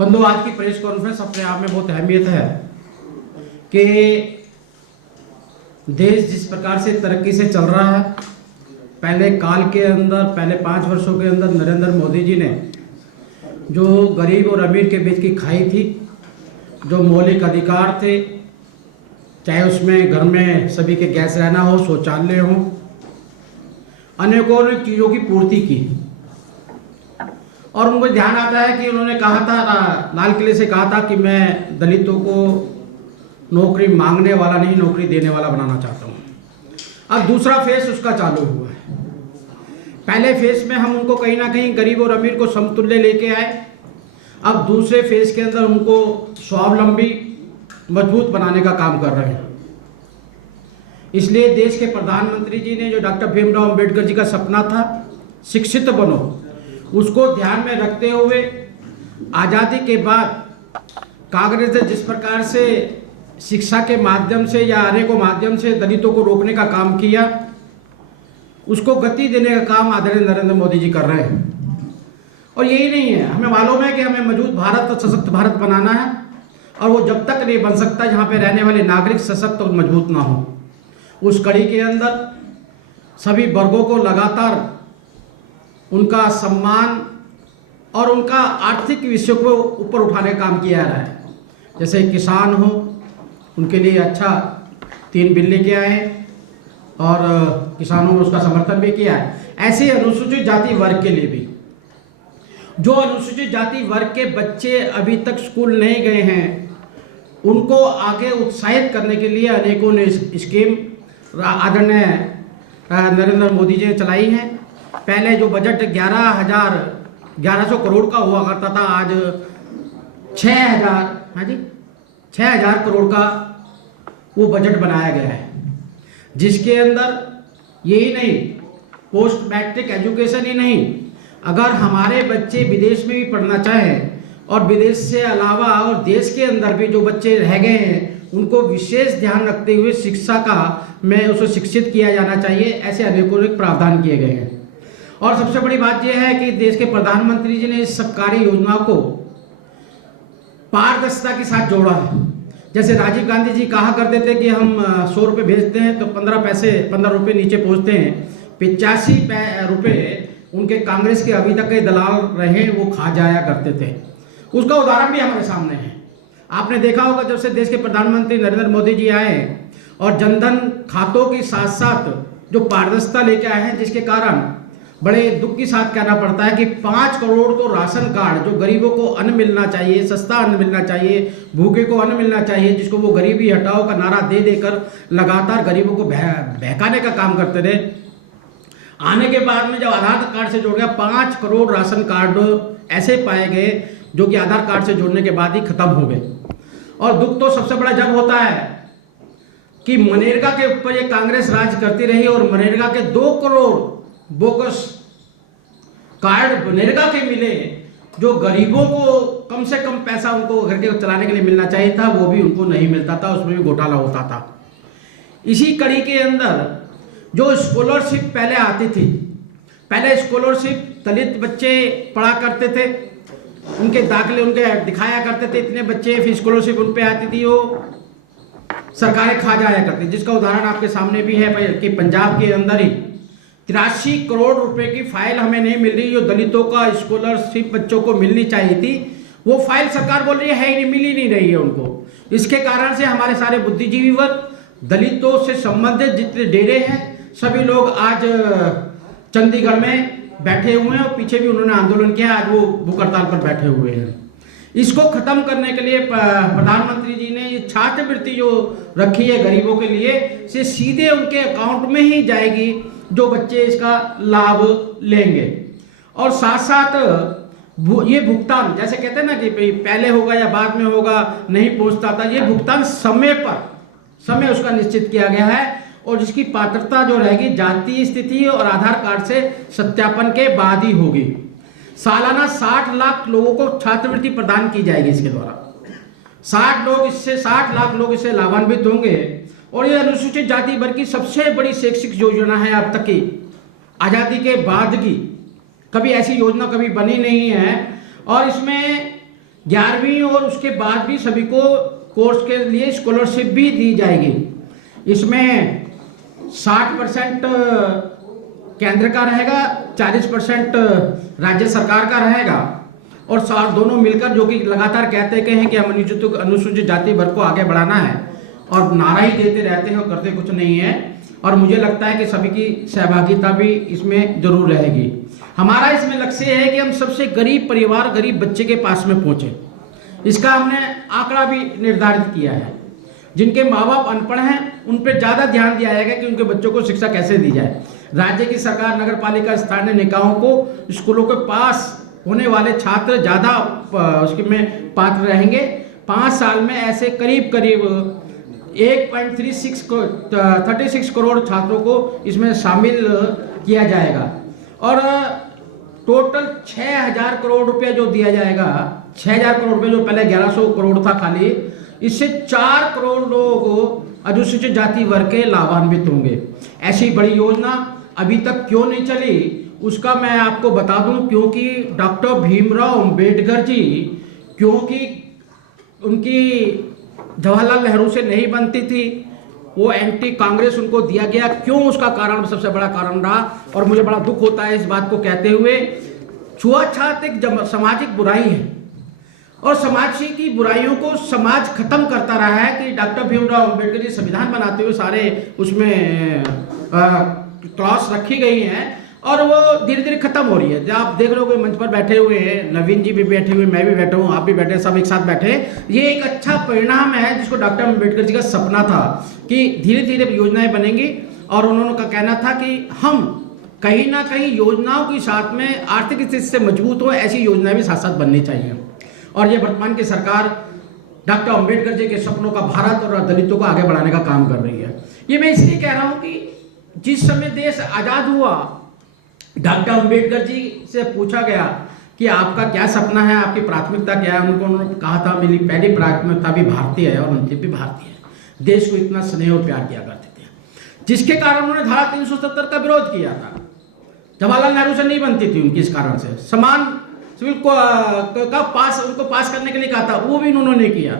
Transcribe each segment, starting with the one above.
बंधु, आज की प्रेस कॉन्फ्रेंस अपने आप में बहुत अहमियत है कि देश जिस प्रकार से तरक्की से चल रहा है, पहले काल के अंदर, पहले 5 वर्षों के अंदर नरेंद्र मोदी जी ने जो गरीब और अमीर के बीच की खाई थी, जो मौलिक अधिकार थे, चाहे उसमें घर में सभी के गैस रहना हो, शौचालय हो, अनेकों चीज़ों की पूर्ति की। और उनको ध्यान आता है कि उन्होंने कहा था, लाल किले से कहा था कि मैं दलितों को नौकरी मांगने वाला नहीं, नौकरी देने वाला बनाना चाहता हूँ। अब दूसरा फेस उसका चालू हुआ है। पहले फेस में हम उनको कहीं ना कहीं गरीब और अमीर को समतुल्य लेके आए। अब दूसरे फेस के अंदर उनको स्वावलंबी, मजबूत बनाने का काम कर रहे हैं। इसलिए देश के प्रधानमंत्री जी ने जो डॉक्टर भीमराव अंबेडकर जी का सपना था, शिक्षित बनो, उसको ध्यान में रखते हुए आज़ादी के बाद कांग्रेस ने जिस प्रकार से शिक्षा के माध्यम से या अनेकों माध्यम से दलितों को रोकने का काम किया, उसको गति देने का काम आदरणीय नरेंद्र मोदी जी कर रहे हैं। और यही नहीं है, हमें मालूम है कि हमें मजबूत भारत और सशक्त भारत बनाना है, और वो जब तक नहीं बन सकता जहाँ पे रहने वाले नागरिक सशक्त और मजबूत ना हो। उस कड़ी के अंदर सभी वर्गों को लगातार उनका सम्मान और उनका आर्थिक विषयों को ऊपर उठाने का काम किया जा रहा है। जैसे किसान हो, उनके लिए अच्छा 3 बिल लेके आए और किसानों ने उसका समर्थन भी किया है। ऐसे अनुसूचित जाति वर्ग के लिए भी, जो अनुसूचित जाति वर्ग के बच्चे अभी तक स्कूल नहीं गए हैं, उनको आगे उत्साहित करने के लिए अनेकों ने स्कीम आदरणीय नरेंद्र मोदी जी ने चलाई है। पहले जो बजट 1100 करोड़ का हुआ करता था, आज 6,000 करोड़ का वो बजट बनाया गया है, जिसके अंदर यही नहीं, पोस्ट मैट्रिक एजुकेशन ही नहीं, अगर हमारे बच्चे विदेश में भी पढ़ना चाहें और विदेश से अलावा और देश के अंदर भी जो बच्चे रह गए हैं, उनको विशेष ध्यान रखते हुए शिक्षा का में उसे शिक्षित किया जाना चाहिए। ऐसे अनेकों प्रावधान किए गए हैं। और सबसे बड़ी बात यह है कि देश के प्रधानमंत्री जी ने इस सरकारी योजना को पारदर्शिता के साथ जोड़ा है। जैसे राजीव गांधी जी कहा करते थे कि हम 100 रुपये भेजते हैं तो 15 रुपये नीचे पहुंचते हैं, 85 रुपये उनके कांग्रेस के अभी तक के दलाल रहे वो खा जाया करते थे। उसका उदाहरण भी हमारे सामने है। आपने देखा होगा, जब से देश के प्रधानमंत्री नरेंद्र मोदी जी आए और जनधन खातों के साथ साथ जो पारदर्शिता लेके आए हैं, जिसके कारण बड़े दुख के साथ कहना पड़ता है कि 5 करोड़ तो राशन कार्ड, जो गरीबों को अन्न मिलना चाहिए, सस्ता अन्न मिलना चाहिए, भूखे को अन्न मिलना चाहिए, जिसको वो गरीबी हटाओ का नारा दे देकर लगातार गरीबों को बहकाने का काम करते रहे। आने के बाद में जब आधार कार्ड से जोड़ गया, 5 करोड़ राशन कार्ड ऐसे पाए गए जो कि आधार कार्ड से जोड़ने के बाद ही खत्म हो गए। और दुख तो सबसे बड़ा जब होता है कि मनरेगा के ऊपर ये कांग्रेस राज करती रही और मनरेगा के 2 करोड़ बोगस कार्ड मनरेगा के मिले, जो गरीबों को कम से कम पैसा उनको घर के चलाने के लिए मिलना चाहिए था, वो भी उनको नहीं मिलता था, उसमें भी घोटाला होता था। इसी कड़ी के अंदर जो स्कॉलरशिप पहले आती थी, पहले स्कॉलरशिप दलित बच्चे पढ़ा करते थे, उनके दाखिले उनके दिखाया करते थे, इतने बच्चे फिर स्कॉलरशिप उन पे आती थी, वो सरकारें खा जाया करती। जिसका उदाहरण आपके सामने भी है कि पंजाब के अंदर ही 83 करोड़ रुपए की फाइल हमें नहीं मिल रही, जो दलितों का स्कॉलरशिप बच्चों को मिलनी चाहिए थी, वो फाइल सरकार बोल रही है ही नहीं, मिल ही नहीं रही है उनको। इसके कारण से हमारे सारे बुद्धिजीवी वर्ग, दलितों से संबंधित जितने डेरे हैं, सभी लोग आज चंडीगढ़ में बैठे हुए हैं और पीछे भी उन्होंने आंदोलन किया, आज वो भूख हड़ताल पर बैठे हुए हैं। इसको खत्म करने के लिए प्रधानमंत्री जी ने ये छात्रवृत्ति जो रखी है गरीबों के लिए, से सीधे उनके अकाउंट में ही जाएगी, जो बच्चे इसका लाभ लेंगे। और साथ साथ ये भुगतान, जैसे कहते हैं ना कि पहले होगा या बाद में होगा, नहीं पहुंचता था, ये भुगतान समय उसका निश्चित किया गया है। और जिसकी पात्रता जो रहेगी जातीय स्थिति और आधार कार्ड से सत्यापन के बाद ही होगी। सालाना 60 लाख लोगों को छात्रवृत्ति प्रदान की जाएगी इसके द्वारा। 60 लाख लोग इससे लाभान्वित होंगे। और ये अनुसूचित जाति वर्ग की सबसे बड़ी शैक्षिक योजना है अब तक की, आज़ादी के बाद की। कभी ऐसी योजना कभी बनी नहीं है। और इसमें 11वीं और उसके बाद भी सभी को कोर्स के लिए स्कॉलरशिप भी दी जाएगी। इसमें 60% केंद्र का रहेगा, 40% राज्य सरकार का रहेगा, और दोनों मिलकर, जो कि लगातार कहते हैं कि हम अनुसूचित जाति वर्ग को आगे बढ़ाना है, और नारा ही देते रहते हैं और करते कुछ नहीं है। और मुझे लगता है कि सभी की सहभागिता भी इसमें जरूर रहेगी। हमारा इसमें लक्ष्य है कि हम सबसे गरीब परिवार, गरीब बच्चे के पास में पहुंचे। इसका हमने आंकड़ा भी निर्धारित किया है। जिनके माँ बाप अनपढ़ हैं उन पर ज़्यादा ध्यान दिया जाएगा कि उनके बच्चों को शिक्षा कैसे दी जाए। राज्य की सरकार, नगर पालिका, स्थानीय निकायों को स्कूलों के पास होने वाले छात्र ज़्यादा उसके में पात्र रहेंगे। 5 साल में ऐसे करीब 1.36 करोड़ छात्रों को इसमें शामिल किया जाएगा। और टोटल 6000 करोड़ रुपया जो दिया जाएगा, 6000 करोड़ रुपये जो पहले 1100 करोड़ था खाली, इससे 4 करोड़ लोग अनुसूचित जाति वर्ग के लाभान्वित होंगे। ऐसी बड़ी योजना अभी तक क्यों नहीं चली उसका मैं आपको बता दूं, क्योंकि डॉक्टर भीमराव अंबेडकर जी, क्योंकि उनकी जवाहरलाल नेहरू से नहीं बनती थी, वो एंटी कांग्रेस उनको दिया गया। क्यों, उसका कारण सबसे बड़ा कारण रहा। और मुझे बड़ा दुख होता है इस बात को कहते हुए। छुआछूत एक सामाजिक बुराई है, और समाज की बुराइयों को समाज खत्म करता रहा है। कि डॉक्टर भीमराव अंबेडकर जी संविधान बनाते हुए सारे उसमें क्लॉज रखी गई हैं, और वो धीरे धीरे खत्म हो रही है। जब आप देख रहे हो मंच पर बैठे हुए हैं, नवीन जी भी बैठे हुए, मैं भी बैठा हूँ, आप भी बैठे, सब एक साथ बैठे, ये एक अच्छा परिणाम है जिसको डॉक्टर अंबेडकर जी का सपना था कि धीरे धीरे योजनाएं बनेंगी। और उन्होंने का कहना था कि हम कहीं ना कहीं योजनाओं के साथ में आर्थिक स्थिति से मजबूत हो, ऐसी योजनाएं भी साथ साथ बननी चाहिए। और ये वर्तमान की सरकार डॉक्टर अंबेडकर जी के सपनों का, भारत और दलितों को आगे बढ़ाने का काम कर रही है। ये मैं इसलिए कह रहा हूँ कि जिस समय देश आजाद हुआ, डॉक्टर अंबेडकर जी से पूछा गया कि आपका क्या सपना है, आपकी प्राथमिकता क्या है। उन्होंने कहा था मेरी पहली प्राथमिकता भी भारतीय है और अंतिम भी भारतीय है। देश को इतना स्नेह और प्यार किया करते थे, जिसके कारण उन्होंने धारा 370 का विरोध किया था। जवाहरलाल नेहरू से नहीं बनती थी उनकी, इस कारण से समान सिविल को उनको पास करने के लिए कहा था, वो भी उन्होंने किया।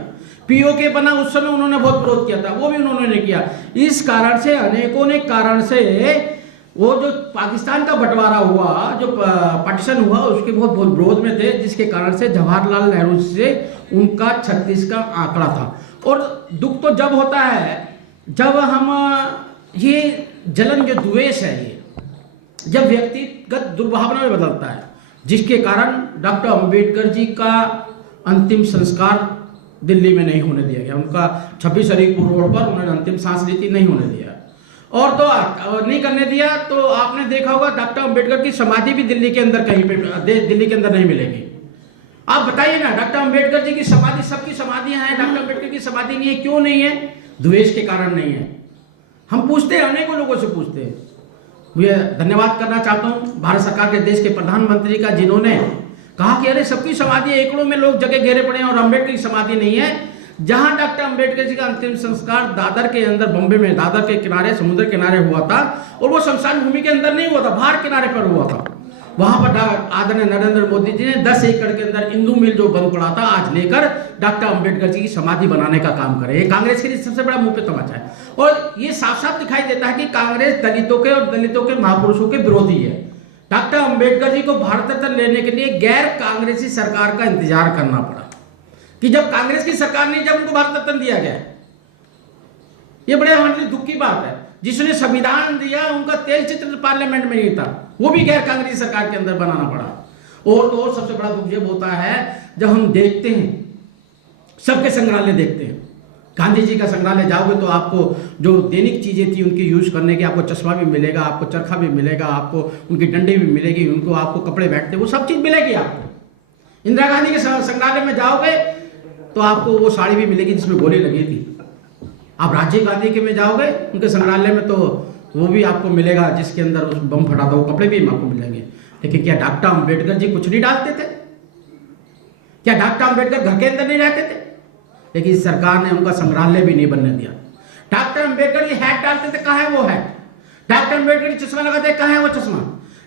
पीओके बना, उस समय उन्होंने बहुत विरोध किया था, वो भी उन्होंने किया। इस कारण से, अनेकों ने कारण से, वो जो पाकिस्तान का बंटवारा हुआ, जो पार्टीशन हुआ, उसके बहुत बहुत विरोध में थे, जिसके कारण से जवाहरलाल नेहरू से उनका 36 का आंकड़ा था। और दुख तो जब होता है जब हम ये जलन, जो द्वेष है, ये जब व्यक्तिगत दुर्भावना में बदलता है, जिसके कारण डॉक्टर अंबेडकर जी का अंतिम संस्कार दिल्ली में नहीं होने दिया गया। उनका 26 अलीपुर रोड पर उन्होंने अंतिम सांस ली थी, नहीं होने दिया। और तो नहीं करने दिया तो आपने देखा होगा डॉक्टर अंबेडकर की समाधि भी दिल्ली के अंदर कहीं पे, दिल्ली के अंदर नहीं मिलेगी। आप बताइए ना, डॉक्टर अंबेडकर जी की समाधि, सबकी समाधियां हैं, डॉक्टर अंबेडकर की समाधि नहीं है, क्यों नहीं है? द्वेष के कारण नहीं है। हम पूछते हैं, अनेकों लोगों से पूछते हैं। मुझे धन्यवाद करना चाहता हूँ भारत सरकार के, देश के प्रधानमंत्री का, जिन्होंने कहा कि अरे सबकी समाधि, एकड़ों में लोग जगह घेरे पड़े हैं और अंबेडकर की समाधि नहीं है। जहां डॉक्टर अंबेडकर जी का अंतिम संस्कार दादर के अंदर, बॉम्बे में दादर के किनारे, समुद्र किनारे हुआ था, और वो शमशान भूमि के अंदर नहीं हुआ था, बाहर किनारे पर हुआ था। वहां पर आदरणीय नरेंद्र मोदी जी ने 10 एकड़ के अंदर इंदू मिल जो बंद पड़ा था, आज लेकर डॉक्टर अंबेडकर जी की समाधि बनाने का काम करे। ये कांग्रेस के लिए सबसे बड़ा मुंह पे तमाचा है। और ये साफ साफ दिखाई देता है कि कांग्रेस दलितों के और दलितों के महापुरुषों के विरोधी है। डॉक्टर अंबेडकर जी को भारत रत्न लेने के लिए गैर कांग्रेसी सरकार का इंतजार करना पड़ा, कि जब कांग्रेस की सरकार ने, जब उनको भारत रत्न दिया गया। ये बड़े हमारे लिए दुख की बात है। जिसने संविधान दिया, उनका तेल चित्र पार्लियामेंट में नहीं था, वो भी गैर कांग्रेसी सरकार के अंदर बनाना पड़ा। और तो और सबसे बड़ा दुख ये होता है जब हम देखते हैं, सबके संग्रहालय देखते हैं। गांधी जी का संग्रहालय जाओगे तो आपको जो दैनिक चीजें थी उनकी यूज करने की, आपको चश्मा भी मिलेगा, आपको चरखा भी मिलेगा, आपको उनकी डंडी भी मिलेगी, उनको आपको कपड़े बैठते, वो सब चीज मिलेगी आपको। इंदिरा गांधी के संग्रहालय में जाओगे तो आपको वो साड़ी भी मिलेगी जिसमें गोली लगी थी। आप राजीव गांधी के में जाओगे उनके संग्रहालय में, तो वो भी आपको मिलेगा जिसके अंदर उस बम फटा था, वो कपड़े भी आपको मिलेंगे। लेकिन क्या डॉक्टर अंबेडकर जी कुछ नहीं डालते थे? क्या डॉक्टर अंबेडकर घर के अंदर नहीं रहते थे? लेकिन सरकार ने उनका संग्रहालय भी नहीं बनने दिया। डॉक्टर अंबेडकर जी हैट डालते थे, कहाँ है वो हैट? डॉक्टर अंबेडकर जी चश्मा लगाते, कहाँ है वो चश्मा?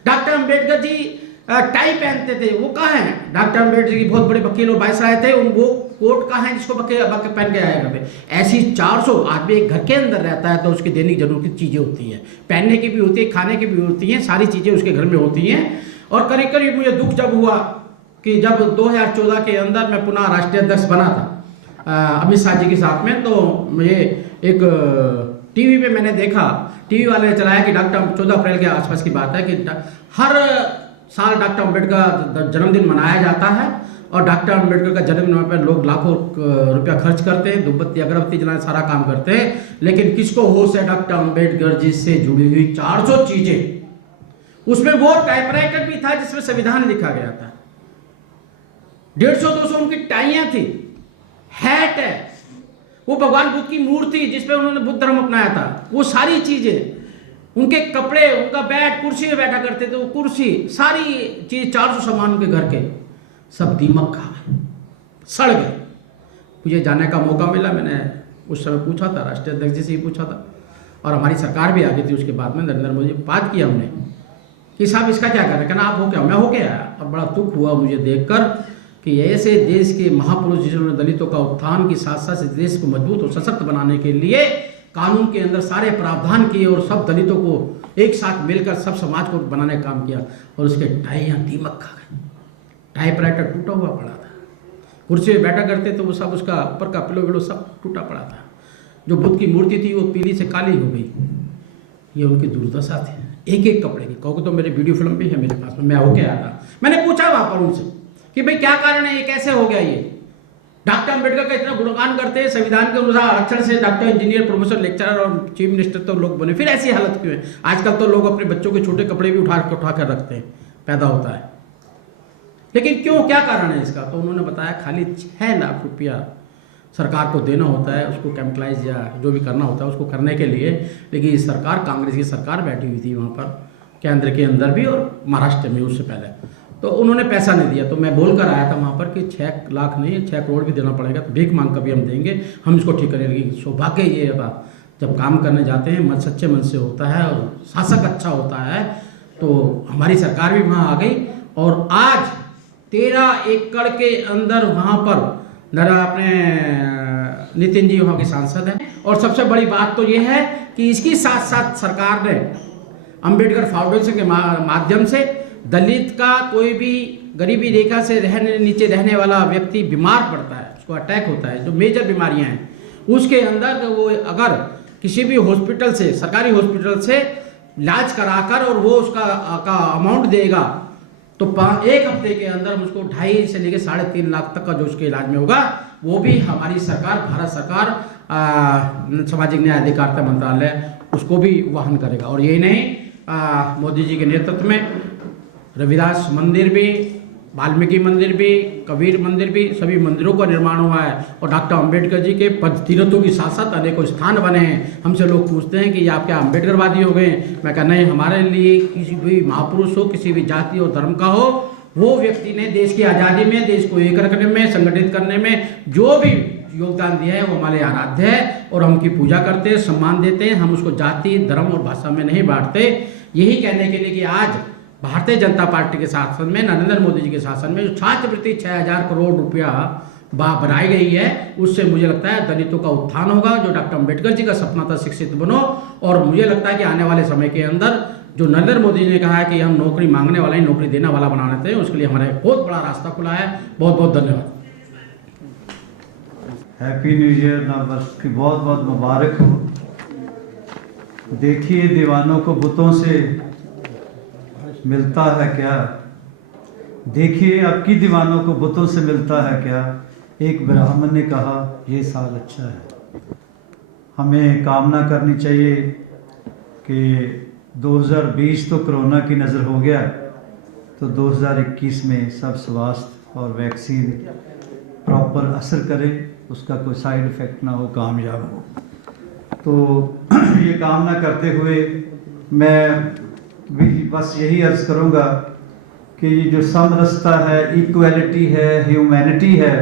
डॉक्टर अंबेडकर जी टाई पहनते थे, वो कहाँ है? डॉक्टर अम्बेडकर की बहुत बड़े वकील और वायसराय थे, वो कोट कहाँ है जिसको पहन के आया करते? ऐसी 400 आदमी एक घर के अंदर रहता है तो उसकी दैनिक जरूरत की चीज़ें होती हैं, पहनने की भी होती है, खाने की भी होती हैं, सारी चीज़ें उसके घर में होती हैं। और करीब करीब मुझे दुख जब हुआ कि जब 2014 के अंदर मैं पुनः राष्ट्रीय अध्यक्ष बना था अमित शाह जी के साथ में, तो मुझे एक टीवी पे मैंने देखा, टीवी वाले ने चलाया कि डॉक्टर 14 अप्रैल के आसपास की बात है कि हर साल डॉक्टर अम्बेडकर का जन्मदिन मनाया जाता है और डॉक्टर अम्बेडकर का जन्मदिन पर लोग लाखों रुपया खर्च करते हैं, धूपबत्ती अगरबत्ती जलाने सारा काम करते हैं, लेकिन किसको होश है डॉक्टर अम्बेडकर जी से जुड़ी हुई 400 चीजें? उसमें वो टाइपराइटर भी था जिसमें संविधान लिखा गया था, 150-200 उनकी टाइयां थी, हैट है, वो भगवान बुद्ध की मूर्ति जिसपे उन्होंने बुद्ध धर्म अपनाया था, वो सारी चीजें, उनके कपड़े, उनका बैठ, कुर्सी में बैठा करते थे, वो कुर्सी, सारी चीज 400 सामान उनके घर के सब दीमक खा गए, सड़ गए। मुझे जाने का मौका मिला, मैंने उस समय पूछा था, राष्ट्रीय अध्यक्ष जी से ही पूछा था और हमारी सरकार भी आ गई थी उसके बाद में, नरेंद्र मोदी बात किया हमने कि साहब इसका क्या कर रहे हैं? कहना आप हो क्या? मैं हो गया। और बड़ा दुख हुआ मुझे देखकर कि ऐसे देश के महापुरुष जिन्होंने दलितों का उत्थान के साथ साथ देश को मजबूत और सशक्त बनाने के लिए कानून के अंदर सारे प्रावधान किए और सब दलितों को एक साथ मिलकर सब समाज को बनाने का काम किया, और उसके टाइयाँ दीमक खा गए, टाइपराइटर टूटा हुआ पड़ा था, कुर्सी में बैठा करते तो वो सब उसका ऊपर का पिलो विलो सब टूटा पड़ा था, जो बुद्ध की मूर्ति थी वो पीली से काली हो गई। ये उनकी दुर्दशा थी, एक एक कपड़े की। कहो तो मेरे वीडियो फिल्म भी है मेरे पास में, मैं होके आया था, मैंने पूछा वहाँ पर उनसे कि भाई क्या कारण है, ये कैसे हो गया? ये डॉक्टर अम्बेडकर का इतना गुणगान करते हैं, संविधान के अनुसार आरक्षण से डॉक्टर, इंजीनियर, प्रोफेसर, लेक्चरर और चीफ मिनिस्टर तो लोग बने, फिर ऐसी हालत क्यों है? आजकल तो लोग अपने बच्चों के छोटे कपड़े भी उठा कर रखते हैं, पैदा होता है, लेकिन क्यों, क्या कारण है इसका? तो उन्होंने बताया खाली 6 लाख रुपया सरकार को देना होता है उसको केमिकलाइज या जो भी करना होता है उसको करने के लिए, लेकिन सरकार, कांग्रेस की सरकार बैठी हुई थी वहाँ पर केंद्र के अंदर भी और महाराष्ट्र में उससे पहले, तो उन्होंने पैसा नहीं दिया। तो मैं बोल कर आया था वहाँ पर कि 6 लाख नहीं, 6 करोड़ भी देना पड़ेगा, तो भीख मांग कभी हम देंगे, हम इसको ठीक करेंगे। सौभाग्य ये था जब काम करने जाते हैं मन सच्चे मन से होता है और शासक अच्छा होता है, तो हमारी सरकार भी वहाँ आ गई और आज 13 एकड़ के अंदर वहाँ पर अपने नितिन जी वहाँ के सांसद हैं। और सबसे बड़ी बात तो ये है कि इसके साथ साथ सरकार ने अंबेडकर फाउंडेशन के माध्यम से दलित का कोई भी गरीबी रेखा से नीचे रहने वाला व्यक्ति बीमार पड़ता है, उसको अटैक होता है, जो मेजर बीमारियां हैं, उसके अंदर वो अगर किसी भी हॉस्पिटल से, सरकारी हॉस्पिटल से इलाज कराकर और वो उसका का अमाउंट देगा तो 1 हफ्ते के अंदर उसको 2.5 से लेकर 3.5 लाख तक का जो उसके इलाज में होगा, वो भी हमारी सरकार, भारत सरकार, सामाजिक न्याय अधिकारिता मंत्रालय उसको भी वहन करेगा। और यही नहीं, मोदी जी के नेतृत्व में रविदास मंदिर भी, वाल्मीकि मंदिर भी, कबीर मंदिर भी, सभी मंदिरों का निर्माण हुआ है और डॉक्टर अंबेडकर जी के पद तीर्थों के साथ साथ अनेकों स्थान बने हैं। हमसे लोग पूछते हैं कि आप क्या अंबेडकरवादी हो गए? मैं कहना नहीं, हमारे लिए किसी भी महापुरुष हो, किसी भी जाति और धर्म का हो, वो व्यक्ति ने देश की आज़ादी में, देश को एक रखने में, संगठित करने में जो भी योगदान दिया है वो हमारे आराध्य है और हम उनकी पूजा करते हैं, सम्मान देते हैं। हम उसको जाति, धर्म और भाषा में नहीं बांटते। यही कहने के लिए कि आज भारतीय जनता पार्टी के शासन में, नरेंद्र मोदी जी के शासन में जो छात्रवृत्ति 6000 करोड़ रुपया बनाई गई है, उससे मुझे लगता है दलितों का उत्थान होगा। जो डॉक्टर अंबेडकर जी का सपना था शिक्षित बनो, और मुझे लगता है कि आने वाले समय के अंदर जो नरेंद्र मोदी जी ने कहा है कि हम नौकरी मांगने वाला ही नौकरी देने वाला बना लेते हैं, उसके लिए हमारा बहुत बड़ा रास्ता खुला है। बहुत बहुत धन्यवाद। हैप्पी न्यू ईयर, नववर्ष की बहुत बहुत मुबारक हो। देखिए, दीवानों को बुतों से मिलता है क्या? देखिए, अब की दीवानों को बुतों से मिलता है क्या? एक ब्राह्मण ने कहा, ये साल अच्छा है। हमें कामना करनी चाहिए कि 2020 तो कोरोना की नज़र हो गया, तो 2021 में सब स्वास्थ्य और वैक्सीन प्रॉपर असर करे, उसका कोई साइड इफ़ेक्ट ना हो, कामयाब हो। तो ये कामना करते हुए मैं भी बस यही अर्ज़ करूँगा कि ये जो समरसता है, इक्वलिटी है, ह्यूमैनिटी है,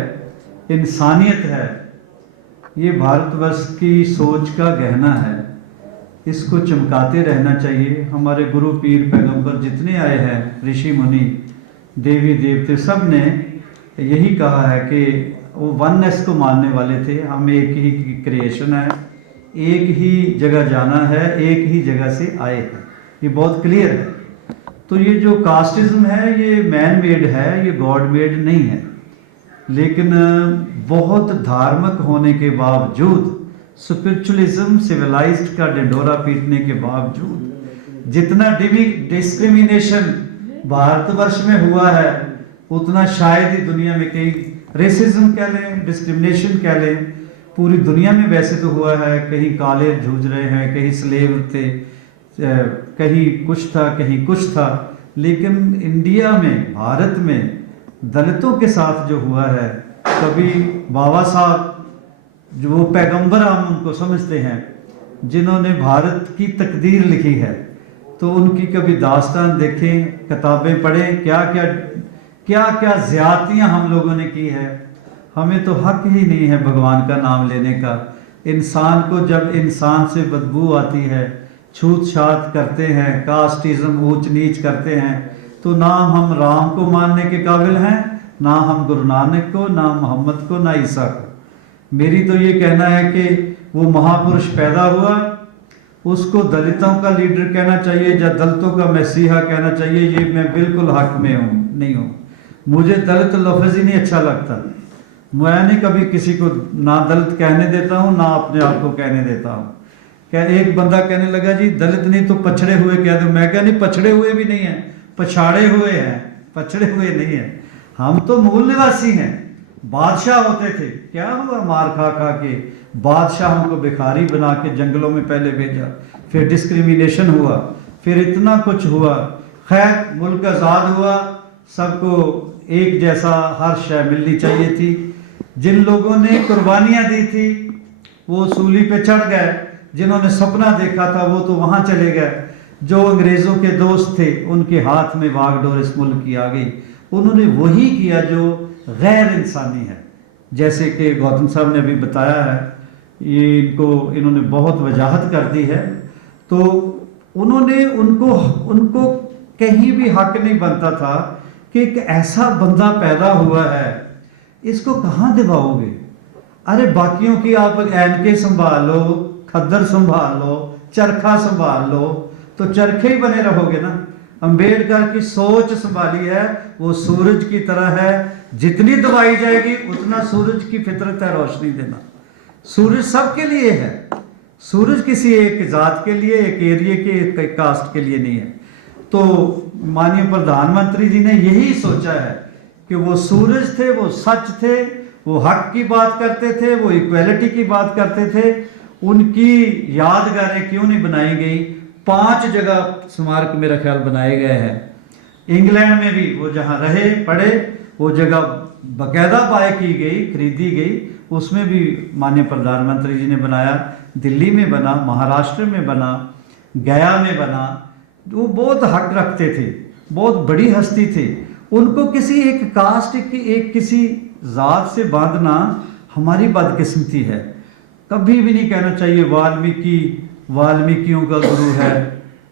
इंसानियत है, ये भारतवर्ष की सोच का गहना है। इसको चमकाते रहना चाहिए। हमारे गुरु, पीर, पैगंबर जितने आए हैं, ऋषि मुनि, देवी देवते सब ने यही कहा है कि वो वननेस को मानने वाले थे। हम एक ही क्रिएशन है, एक ही जगह जाना है, एक ही जगह से आए हैं, ये बहुत क्लियर है। तो ये जो कास्टिज्म है ये मैन मेड है, ये गॉड मेड नहीं है। लेकिन बहुत धार्मिक होने के बावजूद, स्पिरिचुअलिज्म सिविलाइज्ड का ढिंढोरा पीटने के बावजूद, जितना डिस्क्रिमिनेशन भारतवर्ष में हुआ है उतना शायद ही दुनिया में कहीं, रेसिज्म कह लें, डिस्क्रिमिनेशन कह लें, पूरी दुनिया में वैसे तो हुआ है। कहीं काले जूझ रहे हैं, कहीं स्लेव थे, कहीं कुछ था, कहीं कुछ था। लेकिन इंडिया में, भारत में दलितों के साथ जो हुआ है, कभी बाबा साहब जो वो पैगंबर हम उनको समझते हैं, जिन्होंने भारत की तकदीर लिखी है, तो उनकी कभी दास्तान देखें, किताबें पढ़ें, क्या क्या ज्यादतियाँ हम लोगों ने की है। हमें तो हक ही नहीं है भगवान का नाम लेने का। इंसान को जब इंसान से बदबू आती है, छूत छात करते हैं, कास्टिज्म ऊंच नीच करते हैं, तो ना हम राम को मानने के काबिल हैं, ना हम गुरु नानक को, ना मोहम्मद को, ना ईसा को। मेरी तो ये कहना है कि वो महापुरुष पैदा हुआ, उसको दलितों का लीडर कहना चाहिए या दलितों का मसीहा कहना चाहिए, ये मैं बिल्कुल हक में हूँ, नहीं हूँ। मुझे दलित लफ्ज़ ही नहीं अच्छा लगता। मैं नहीं कभी किसी को ना दलित कहने देता हूँ, ना अपने आप को कहने देता हूँ। क्या एक बंदा कहने लगा जी दलित नहीं तो पछड़े हुए कह दो। मैं क्या नहीं, पछड़े हुए भी नहीं है, पछाड़े हुए हैं, पछड़े हुए नहीं है। हम तो मूल निवासी हैं। बादशाह होते थे, क्या हुआ, मार खा खा के बादशाहों को भिखारी बना के जंगलों में पहले भेजा, फिर डिस्क्रिमिनेशन हुआ, फिर इतना कुछ हुआ। खैर मुल्क आज़ाद हुआ, सबको एक जैसा हर शय मिलनी चाहिए थी। जिन लोगों ने कुर्बानियाँ दी थी वो सूली पे चढ़ गए, जिन्होंने सपना देखा था वो तो वहाँ चले गए। जो अंग्रेज़ों के दोस्त थे उनके हाथ में वागडोर इस मुल्क की आ गई। उन्होंने वही किया जो गैर इंसानी है। जैसे कि गौतम साहब ने अभी बताया है, ये इन्होंने बहुत वजाहत कर दी है। तो उन्होंने उनको कहीं भी हक नहीं बनता था कि एक ऐसा बंदा पैदा हुआ है, इसको कहाँ दिवाओगे। अरे बाकियों की आप ऐनके संभाल लो, खद्दर संभाल लो, चरखा संभाल लो, तो चरखे ही बने रहोगे ना। अंबेडकर की सोच संभाली है, वो सूरज की तरह है, जितनी दबाई जाएगी उतना सूरज की फितरत है रोशनी देना। सूरज सबके लिए है, सूरज किसी एक जात के लिए, एक एरिया के, एक कास्ट के लिए नहीं है। तो माननीय प्रधानमंत्री जी ने यही सोचा है कि वो सूरज थे, वो सच थे, वो हक की बात करते थे, वो इक्वेलिटी की बात करते थे। उनकी यादगारें क्यों नहीं बनाई गई। 5 जगह स्मारक मेरा ख्याल बनाए गए हैं। इंग्लैंड में भी वो जहाँ रहे पढ़े, वो जगह बाकायदा बाय की गई, खरीदी गई, उसमें भी माननीय प्रधानमंत्री जी ने बनाया। दिल्ली में बना, महाराष्ट्र में बना, गया में बना। वो बहुत हक रखते थे, बहुत बड़ी हस्ती थे। उनको किसी एक कास्ट की, एक किसी जात से बांधना हमारी बदकिस्मती है। कभी भी नहीं कहना चाहिए वाल्मीकियों का गुरु है,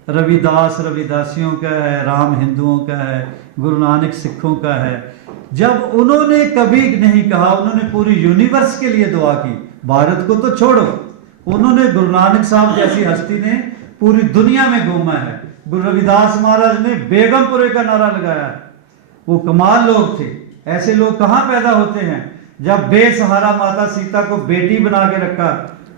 रविदास रविदासियों का है, राम हिंदुओं का है, गुरु नानक सिखों का है। जब उन्होंने कभी नहीं कहा, उन्होंने पूरी यूनिवर्स के लिए दुआ की, भारत को तो छोड़ो। उन्होंने, गुरु नानक साहब जैसी हस्ती ने पूरी दुनिया में घूमा है। गुरु रविदास महाराज ने बेगमपुरे का नारा लगाया है। वो कमाल लोग थे। ऐसे लोग कहाँ पैदा होते हैं। जब बेसहारा माता सीता को बेटी बना के रखा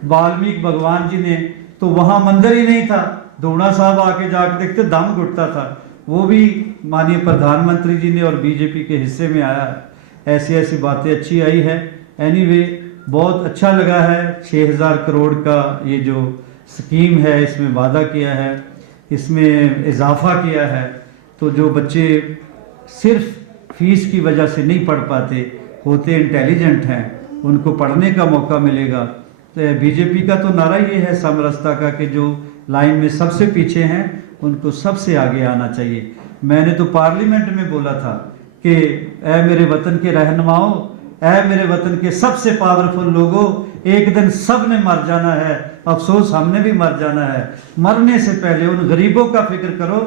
वाल्मीकि भगवान जी ने, तो वहाँ मंदिर ही नहीं था। धूणा साहब आके जाके देखते दम घुटता था। वो भी माननीय प्रधानमंत्री जी ने और बीजेपी के हिस्से में आया है। ऐसी ऐसी बातें अच्छी आई है। एनीवे बहुत अच्छा लगा है। 6000 करोड़ का ये जो स्कीम है, इसमें वादा किया है, इसमें इजाफा किया है। तो जो बच्चे सिर्फ फीस की वजह से नहीं पढ़ पाते, होते इंटेलिजेंट हैं, उनको पढ़ने का मौका मिलेगा। तो बीजेपी का तो नारा ये है समरसता का कि जो लाइन में सबसे पीछे हैं उनको सबसे आगे आना चाहिए। मैंने तो पार्लियामेंट में बोला था कि ऐ मेरे वतन के रहनुमाओं, ऐ मेरे वतन के सबसे पावरफुल लोगों, एक दिन सब ने मर जाना है, अफसोस हमने भी मर जाना है। मरने से पहले उन गरीबों का फिक्र करो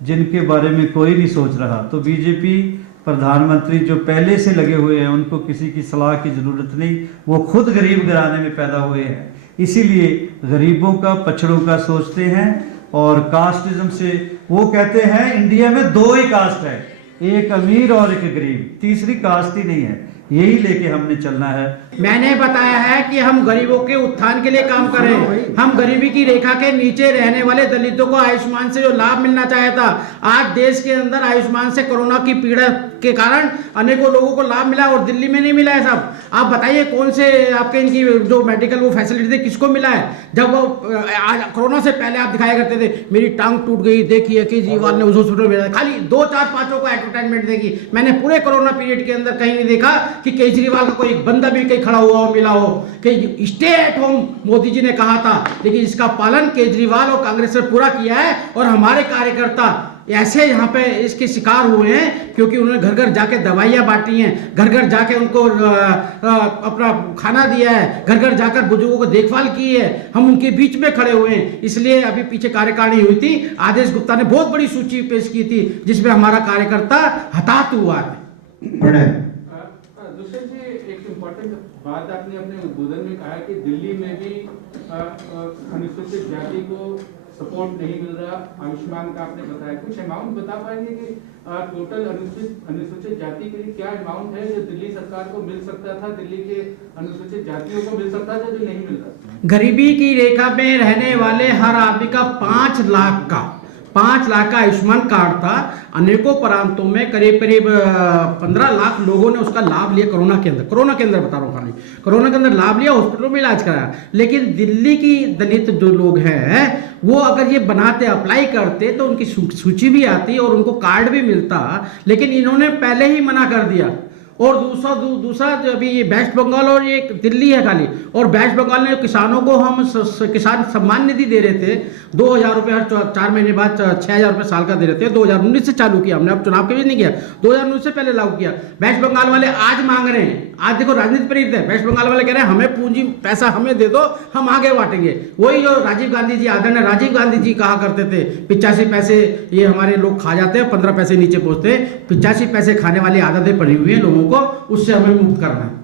जिनके बारे में कोई नहीं सोच रहा। तो बीजेपी प्रधानमंत्री जो पहले से लगे हुए हैं, उनको किसी की सलाह की ज़रूरत नहीं, वो खुद गरीब घराने में पैदा हुए हैं, इसीलिए गरीबों का, पछड़ों का सोचते हैं। और कास्टिज्म से वो कहते हैं इंडिया में 2 ही कास्ट है, एक अमीर और एक गरीब, तीसरी कास्ट ही नहीं है। यही लेके हमने चलना है। मैंने बताया है कि हम गरीबों के उत्थान के लिए काम कर रहे हैं। हम गरीबी की रेखा के नीचे रहने वाले दलितों को आयुष्मान से जो लाभ मिलना चाहे था, आज देश के अंदर आयुष्मान से कोरोना की पीड़ा के कारण अनेकों लोगों को लाभ मिला और दिल्ली में नहीं मिला है साहब। आप बताइए कौन से आपके इनकी जो मेडिकल वो फैसिलिटी थी किसको मिला है? जब वो कोरोना से पहले आप दिखाया करते थे मेरी टांग टूट गई, देखिए केजरीवाल ने उस हॉस्पिटल में भेजा, खाली 2-4-5 को एडवर्टाइजमेंट देगी। मैंने पूरे कोरोना पीरियड के अंदर कहीं नहीं देखा कि केजरीवाल का कोई एक बंदा भी कहीं खड़ा हुआ हो, मिला हो कि stay at home Modi ji ने कहा था, लेकिन इसका पालन केजरीवाल और कांग्रेस ने पूरा किया है। और हमारे कार्यकर्ता ऐसे यहाँ पे इसके शिकार हुए हैं क्योंकि उन्होंने घर घर जाके दवाइयाँ बांटी हैं, घर घर जाके उनको अपना खाना दिया है, घर घर जाकर बुजुर्गों को देखभाल की है। हम उनके बीच में खड़े हुए हैं। इसलिए अभी पीछे कार्यकारिणी हुई थी, आदेश गुप्ता ने बहुत बड़ी सूची पेश की थी जिसमें हमारा कार्यकर्ता हताहत हुआ है। एक इम्पोर्टेंट बात आपने अपने उद्बोधन में कहा कि दिल्ली में भी अनुसूचित जाति को सपोर्ट नहीं मिल रहा, आयुष्मान का आपने बताया। कुछ अमाउंट बता पाएंगे कि टोटल अनुसूचित जाति के लिए क्या अमाउंट है जो दिल्ली सरकार को मिल सकता था, दिल्ली के अनुसूचित जातियों को मिल सकता था जो नहीं मिल रहा? गरीबी की रेखा में रहने वाले हर आदमी का 5 लाख का आयुष्मान कार्ड था। अनेकों प्रांतों में करीब 15 लाख लोगों ने उसका लाभ लिया। कोरोना के अंदर बता रहा हूँ, खाली कोरोना के अंदर लाभ लिया, हॉस्पिटलों में इलाज कराया। लेकिन दिल्ली की दलित जो लोग हैं वो अगर ये बनाते, अप्लाई करते तो उनकी सूची भी आती और उनको कार्ड भी मिलता, लेकिन इन्होंने पहले ही मना कर दिया। और दूसरा अभी ये वेस्ट बंगाल और ये दिल्ली है खाली, और वेस्ट बंगाल ने किसानों को हम किसान सम्मान निधि दे रहे थे 2000 रुपये हर 4 महीने बाद, 6000 रुपये साल का दे रहे थे। 2019 से चालू किया हमने, अब चुनाव के भी नहीं किया, 2019 से पहले लागू किया। वेस्ट बंगाल वाले आज मांग रहे हैं, आज देखो राजनीति प्रेरित है, वेस्ट बंगाल वाले कह रहे हैं हमें पूंजी पैसा हमें दे दो, हम आगे बांटेंगे। वही जो राजीव गांधी जी, आदरणीय राजीव गांधी जी कहा करते थे 85 पैसे ये हमारे लोग खा जाते हैं, 15 पैसे नीचे पहुंचते हैं। 85 पैसे खाने वाली आदतें पड़ी हुई है लोगों को, उससे हमें मुक्त करना है।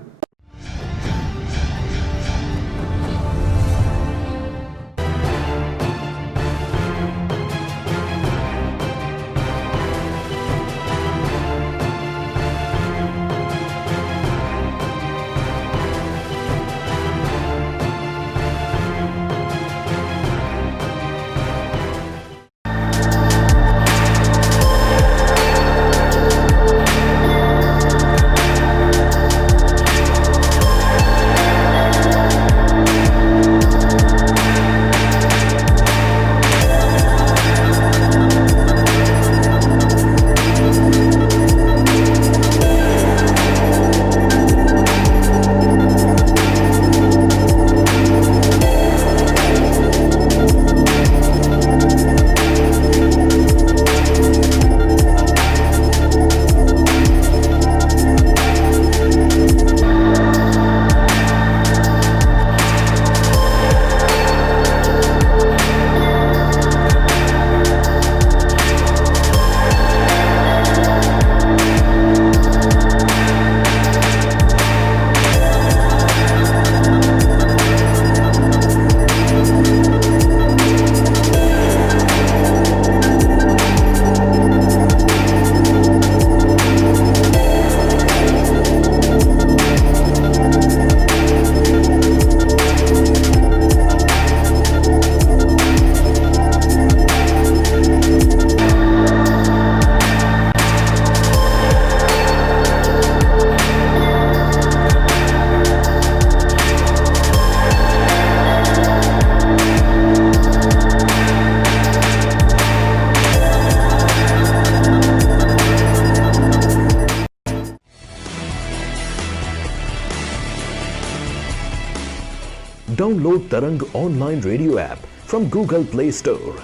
Download Tarang online radio app from Google Play Store.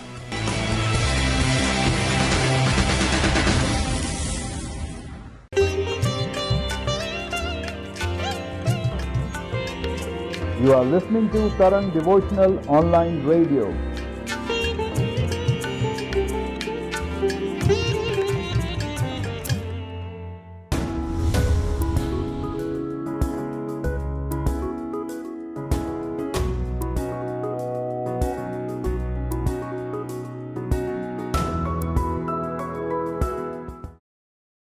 You are listening to Tarang Devotional Online Radio.